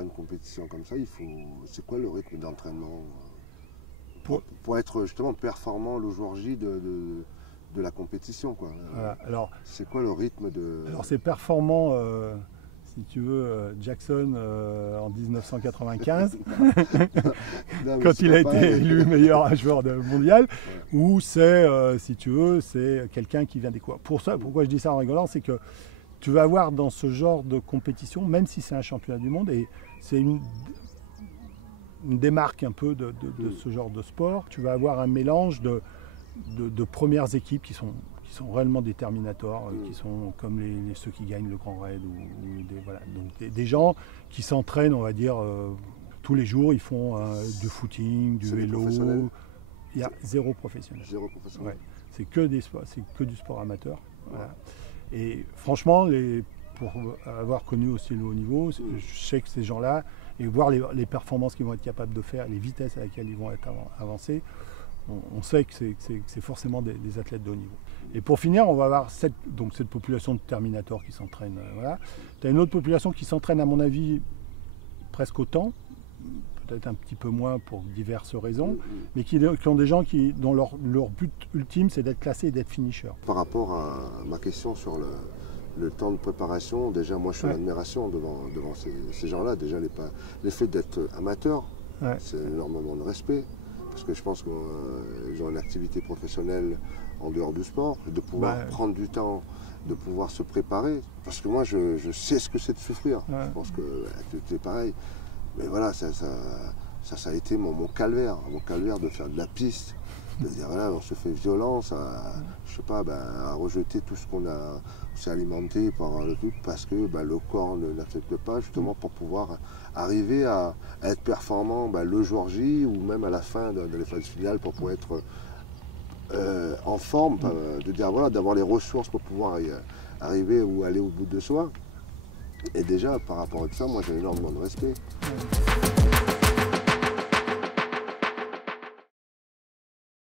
faire une compétition comme ça, c'est quoi le rythme d'entraînement pour être justement performant le jour J de la compétition, quoi. Voilà. Alors, c'est quoi le rythme de... Alors c'est performant, si tu veux, Jackson en 1995, non, quand il a été élu meilleur joueur mondial, ouais. ou c'est, si tu veux, c'est quelqu'un qui vient des quoi. Pour ça, pourquoi je dis ça en rigolant, c'est que tu vas avoir dans ce genre de compétition, même si c'est un championnat du monde, et c'est une démarque un peu de ce genre de sport, tu vas avoir un mélange de premières équipes qui sont réellement déterminateurs, qui sont comme ceux qui gagnent le Grand Raid, voilà. Donc des gens qui s'entraînent, on va dire, tous les jours, ils font du footing, du vélo. Il y a zéro professionnel. Zéro professionnel. Ouais. C'est que du sport amateur. Voilà. Et franchement, pour avoir connu aussi le haut niveau, je sais que ces gens-là, et voir les performances qu'ils vont être capables de faire, les vitesses à laquelle ils vont être avancés, on sait que c'est forcément des athlètes de haut niveau. Et pour finir, on va avoir cette population de terminators qui s'entraînent. Voilà. Tu as une autre population qui s'entraîne, à mon avis, presque autant, peut-être un petit peu moins pour diverses raisons, mais qui ont des gens dont leur but ultime, c'est d'être classé et d'être finisher. Par rapport à ma question sur le temps de préparation, déjà moi je suis en admiration devant ces gens-là. Déjà le fait d'être amateur, c'est énormément de respect. Parce que je pense qu'ils ont une activité professionnelle en dehors du sport, de pouvoir prendre du temps, de pouvoir se préparer. Parce que moi, je sais ce que c'est de souffrir. Ouais. Je pense que c'est pareil. Mais voilà, ça a été mon calvaire de faire de la piste, de dire voilà, on se fait violence, je sais pas, à rejeter tout ce qu'on s'est alimenté par le truc parce que le corps n'accepte pas, justement pour pouvoir arriver à être performant le jour J ou même à la fin de la phase finale pour pouvoir être en forme, de dire voilà, d'avoir les ressources pour pouvoir arriver ou aller au bout de soi. Et déjà par rapport à ça, moi j'ai énormément de respect.